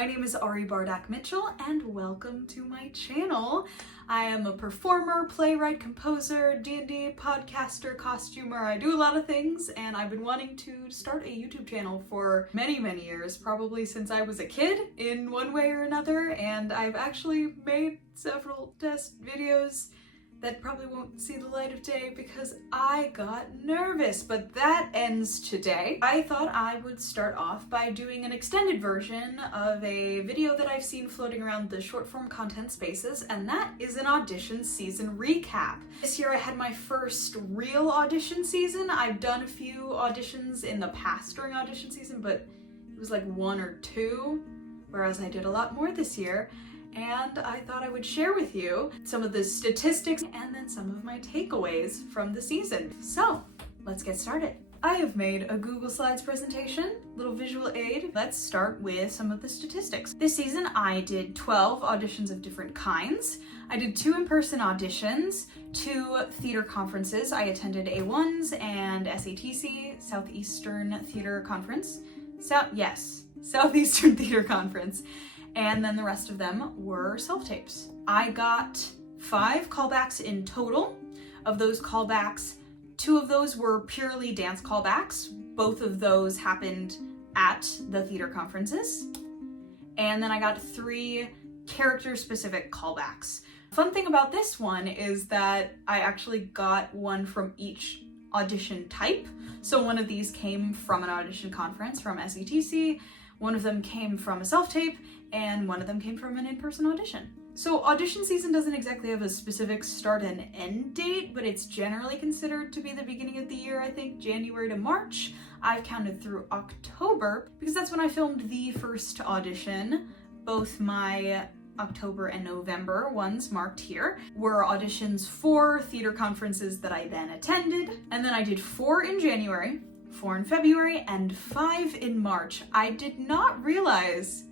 My name is Ari Bardak Mitchell and welcome to my channel. I am a performer, playwright, composer, D&D podcaster, costumer. I do a lot of things and I've been wanting to start a YouTube channel for many years, probably since I was a kid in one way or another, and I've actually made several test videos that probably won't see the light of day because I got nervous, but that ends today. I thought I would start off by doing an extended version of a video that I've seen floating around the short form content spaces, and that is an audition season recap. This year I had my first real audition season. I've done a few auditions in the past during audition season, but it was like 1 or 2, whereas I did a lot more this year. And I thought I would share with you some of the statistics and then some of my takeaways from the season. So let's get started. I have made a Google Slides presentation, little visual aid. Let's start with some of the statistics. This season I did 12 auditions of different kinds. I did 2 in-person auditions, 2 theater conferences. I attended A1s and SATC, Southeastern Theater Conference. Southeastern Theater Conference. And then the rest of them were self-tapes. I got 5 callbacks in total. Of those callbacks, 2 of those were purely dance callbacks. Both of those happened at the theater conferences. And then I got 3 character-specific callbacks. Fun thing about this one is that I actually got one from each audition type. So one of these came from an audition conference from SETC, one of them came from a self-tape, and one of them came from an in-person audition. So audition season doesn't exactly have a specific start and end date, but it's generally considered to be the beginning of the year, I think January to March. I've counted through October because that's when I filmed the first audition. Both my October and November ones marked here were auditions for theater conferences that I then attended. And then I did 4 in January, 4 in February, and 5 in March. I did not realize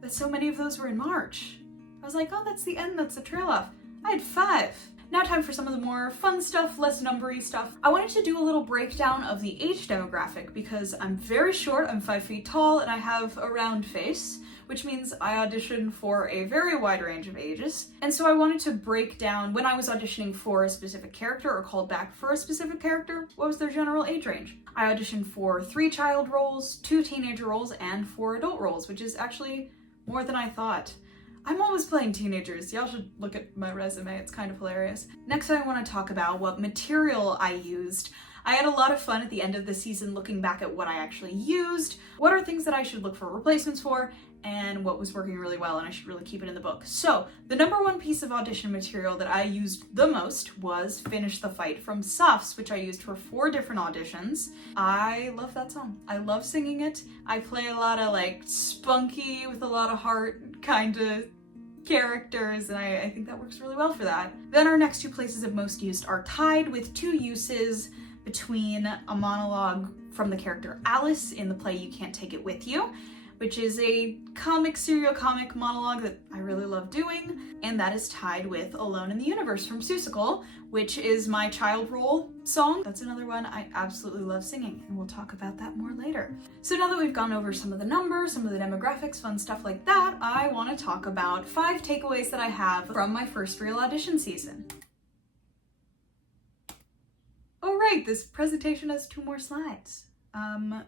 that so many of those were in March. I was like, oh, that's the end, that's the trail off. I had 5. Now time for some of the more fun stuff, less numbery stuff. I wanted to do a little breakdown of the age demographic because I'm very short, I'm 5 feet tall, and I have a round face, which means I audition for a very wide range of ages. And so I wanted to break down when I was auditioning for a specific character or called back for a specific character, what was their general age range. I auditioned for 3 child roles, 2 teenager roles, and 4 adult roles, which is actually more than I thought. I'm always playing teenagers. Y'all should look at my resume, it's kind of hilarious. Next I want to talk about what material I used. I had a lot of fun at the end of the season looking back at what I actually used, what are things that I should look for replacements for, and what was working really well and I should really keep it in the book. So the number one piece of audition material that I used the most was Finish the Fight from Suffs, which I used for 4 different auditions. I love that song. I love singing it. I play a lot of like spunky with a lot of heart kind of characters, and I think that works really well for that. Then our next 2 places of most used are tied with 2 uses between a monologue from the character Alice in the play You Can't Take It With You, which is a serial comic monologue that I really love doing, and that is tied with Alone in the Universe from Seussical, which is my child role song. That's another one I absolutely love singing, and we'll talk about that more later. So now that we've gone over some of the numbers, some of the demographics, fun stuff like that, I want to talk about 5 takeaways that I have from my first real audition season. Oh right, this presentation has 2 more slides.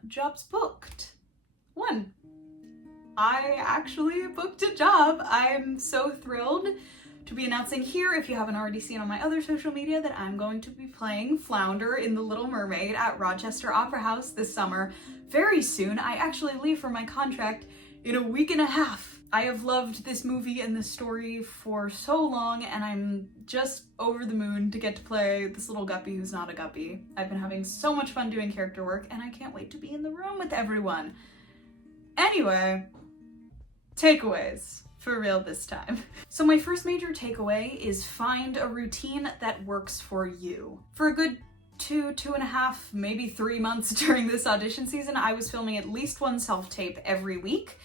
Jobs booked. 1. I actually booked a job. I'm so thrilled to be announcing here, if you haven't already seen on my other social media, that I'm going to be playing Flounder in The Little Mermaid at Rochester Opera House this summer. Very soon. I actually leave for my contract in a week and a half. I have loved this movie and this story for so long, and I'm just over the moon to get to play this little guppy who's not a guppy. I've been having so much fun doing character work, and I can't wait to be in the room with everyone. Anyway, takeaways. For real this time. So my first major takeaway is find a routine that works for you. For a good 2.5, maybe 3 months during this audition season, I was filming at least 1 self-tape every week.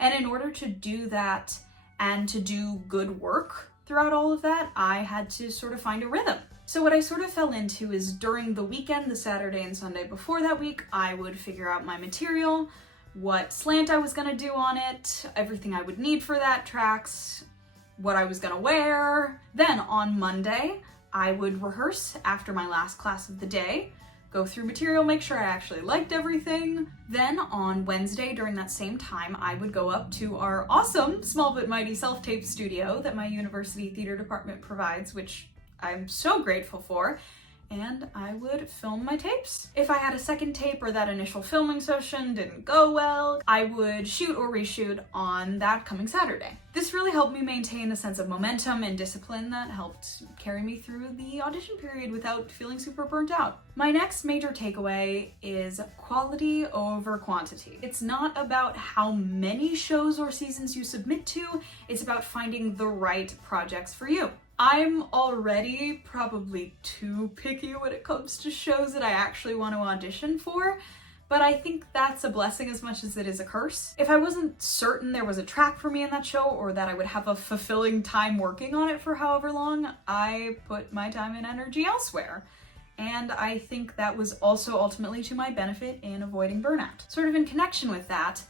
And in order to do that and to do good work throughout all of that, I had to sort of find a rhythm. So what I sort of fell into is during the weekend, the Saturday and Sunday before that week, I would figure out my material, what slant I was gonna do on it, everything I would need for that, tracks, what I was gonna wear. Then on Monday, I would rehearse after my last class of the day, go through material, make sure I actually liked everything. Then on Wednesday during that same time, I would go up to our awesome Small But Mighty self-tape studio that my university theater department provides, which I'm so grateful for, and I would film my tapes. If I had a second tape or that initial filming session didn't go well, I would shoot or reshoot on that coming Saturday. This really helped me maintain a sense of momentum and discipline that helped carry me through the audition period without feeling super burnt out. My next major takeaway is quality over quantity. It's not about how many shows or seasons you submit to, it's about finding the right projects for you. I'm already probably too picky when it comes to shows that I actually want to audition for, but I think that's a blessing as much as it is a curse. If I wasn't certain there was a track for me in that show or that I would have a fulfilling time working on it for however long, I put my time and energy elsewhere. And I think that was also ultimately to my benefit in avoiding burnout. Sort of in connection with that,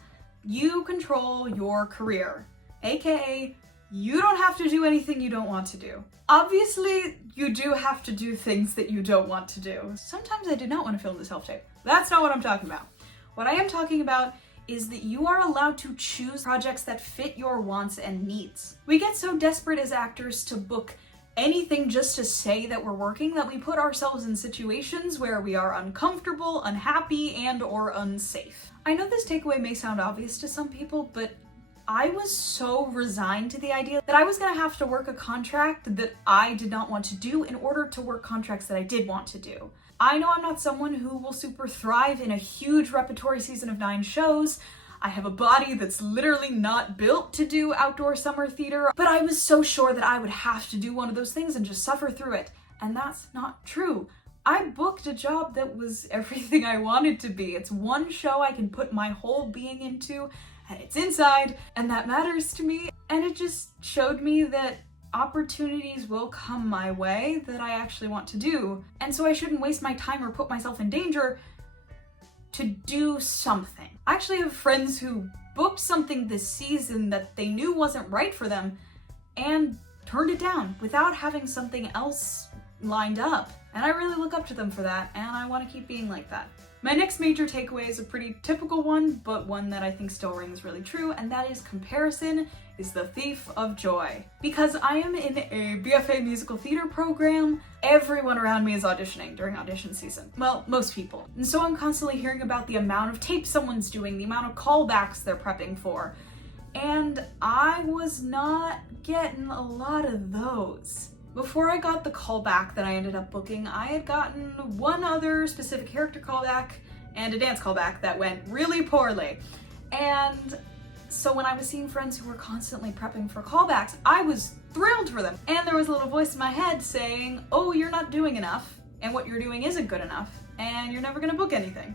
you control your career, aka you don't have to do anything you don't want to do. Obviously, you do have to do things that you don't want to do. Sometimes I did not want to film the self-tape. That's not what I'm talking about. What I am talking about is that you are allowed to choose projects that fit your wants and needs. We get so desperate as actors to book anything just to say that we're working that we put ourselves in situations where we are uncomfortable, unhappy, and or unsafe. I know this takeaway may sound obvious to some people, but I was so resigned to the idea that I was gonna have to work a contract that I did not want to do in order to work contracts that I did want to do. I know I'm not someone who will super thrive in a huge repertory season of 9 shows. I have a body that's literally not built to do outdoor summer theater, but I was so sure that I would have to do one of those things and just suffer through it. And that's not true. I booked a job that was everything I wanted to be. It's one show I can put my whole being into, and it's inside, and that matters to me. And it just showed me that opportunities will come my way that I actually want to do. And so I shouldn't waste my time or put myself in danger to do something. I actually have friends who booked something this season that they knew wasn't right for them and turned it down without having something else lined up. And I really look up to them for that, and I want to keep being like that. My next major takeaway is a pretty typical one, but one that I think still rings really true, and that is comparison is the thief of joy. Because I am in a BFA musical theater program, everyone around me is auditioning during audition season. Well, most people. And so I'm constantly hearing about the amount of tape someone's doing, the amount of callbacks they're prepping for. And I was not getting a lot of those. Before I got the callback that I ended up booking, I had gotten one other specific character callback and a dance callback that went really poorly. And so when I was seeing friends who were constantly prepping for callbacks, I was thrilled for them. And there was a little voice in my head saying, oh, you're not doing enough, and what you're doing isn't good enough, and you're never gonna book anything.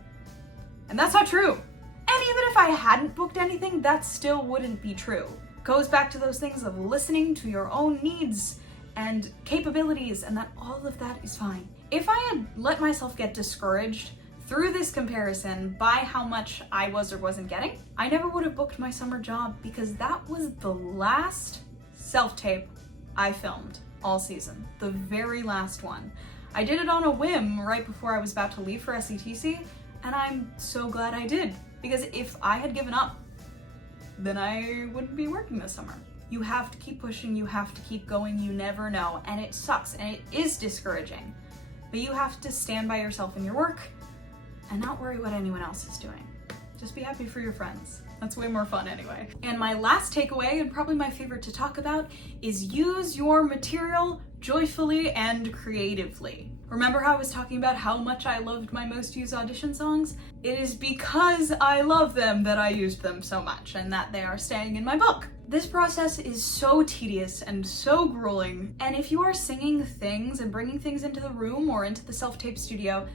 And that's not true. And even if I hadn't booked anything, that still wouldn't be true. It goes back to those things of listening to your own needs and capabilities, and that all of that is fine. If I had let myself get discouraged through this comparison by how much I was or wasn't getting, I never would have booked my summer job, because that was the last self-tape I filmed all season. The very last one. I did it on a whim right before I was about to leave for SETC, and I'm so glad I did, because if I had given up, then I wouldn't be working this summer. You have to keep pushing, you have to keep going, you never know, and it sucks, and it is discouraging. But you have to stand by yourself in your work and not worry what anyone else is doing. Just be happy for your friends. That's way more fun anyway. And my last takeaway, and probably my favorite to talk about, is use your material joyfully and creatively. Remember how I was talking about how much I loved my most used audition songs? It is because I love them that I used them so much, and that they are staying in my book. This process is so tedious and so grueling, and if you are singing things and bringing things into the room or into the self-tape studio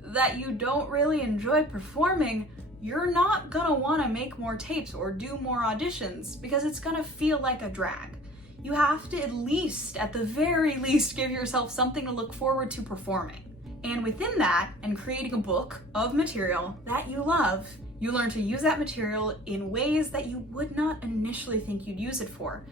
that you don't really enjoy performing, you're not gonna wanna make more tapes or do more auditions, because it's gonna feel like a drag. You have to at the very least, give yourself something to look forward to performing. And within that, and creating a book of material that you love, You learn to use that material in ways that you would not initially think you'd use it for.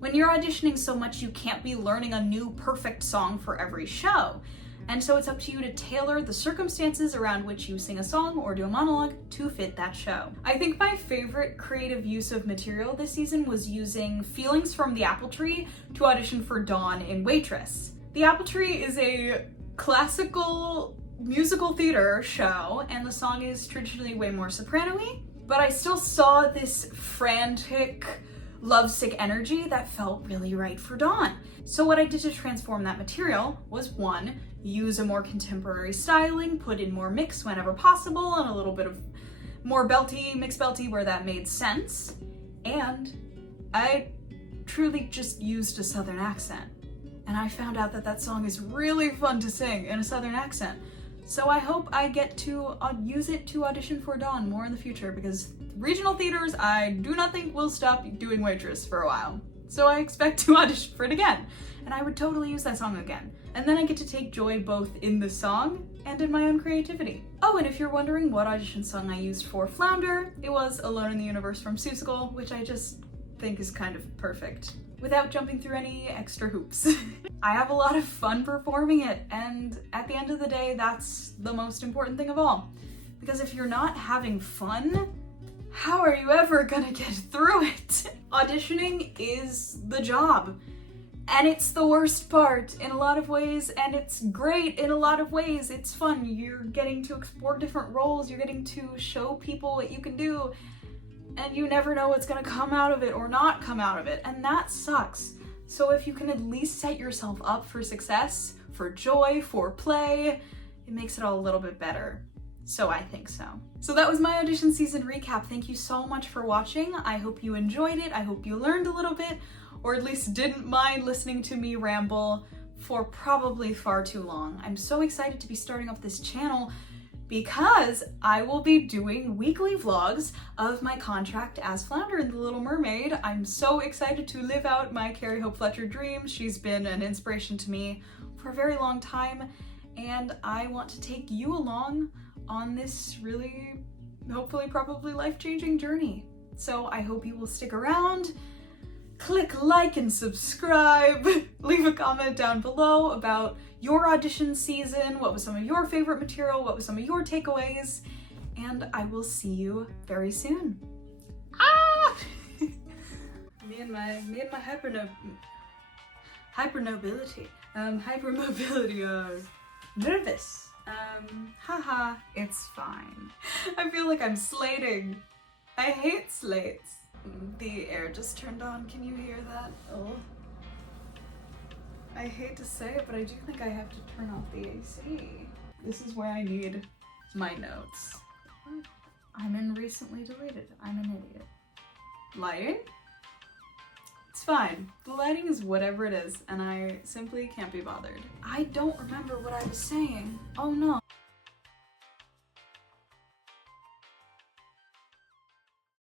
When you're auditioning so much, you can't be learning a new perfect song for every show. And so it's up to you to tailor the circumstances around which you sing a song or do a monologue to fit that show. I think my favorite creative use of material this season was using feelings from The Apple Tree to audition for Dawn in Waitress. The Apple Tree is a classical musical theater show, and the song is traditionally way more soprano-y, but I still saw this frantic, lovesick energy that felt really right for Dawn. So what I did to transform that material was, one, use a more contemporary styling, put in more mix whenever possible, and a little bit of more belty, mixed belty where that made sense, and I truly just used a Southern accent. And I found out that that song is really fun to sing in a Southern accent. So I hope I get to use it to audition for Dawn more in the future, because regional theaters I do not think will stop doing Waitress for a while. So I expect to audition for it again, and I would totally use that song again. And then I get to take joy both in the song and in my own creativity. Oh, and if you're wondering what audition song I used for Flounder, it was Alone in the Universe from Seussical, which I just think is kind of perfect, without jumping through any extra hoops. I have a lot of fun performing it, and at the end of the day, that's the most important thing of all. Because if you're not having fun, how are you ever gonna get through it? Auditioning is the job, and it's the worst part in a lot of ways, and it's great in a lot of ways. It's fun. You're getting to explore different roles, you're getting to show people what you can do, and you never know what's gonna come out of it or not come out of it, and that sucks. So if you can at least set yourself up for success, for joy, for play, it makes it all a little bit better. So I think so. So that was my audition season recap. Thank you so much for watching. I hope you enjoyed it. I hope you learned a little bit, or at least didn't mind listening to me ramble for probably far too long. I'm so excited to be starting up this channel because I will be doing weekly vlogs of my contract as Flounder in The Little Mermaid. I'm so excited to live out my Carrie Hope Fletcher dream. She's been an inspiration to me for a very long time, and I want to take you along on this really, hopefully, probably life-changing journey. So I hope you will stick around. Click like and subscribe. Leave a comment down below about your audition season. What was some of your favorite material? What was some of your takeaways? And I will see you very soon. Ah! me and my hypermobility are nervous. Haha, it's fine. I feel like I'm slating. I hate slates. The air just turned on. Can you hear that? Oh. I hate to say it, but I do think I have to turn off the AC. This is where I need my notes. I'm in recently deleted. I'm an idiot. Lighting? It's fine. The lighting is whatever it is, and I simply can't be bothered. I don't remember what I was saying. Oh no.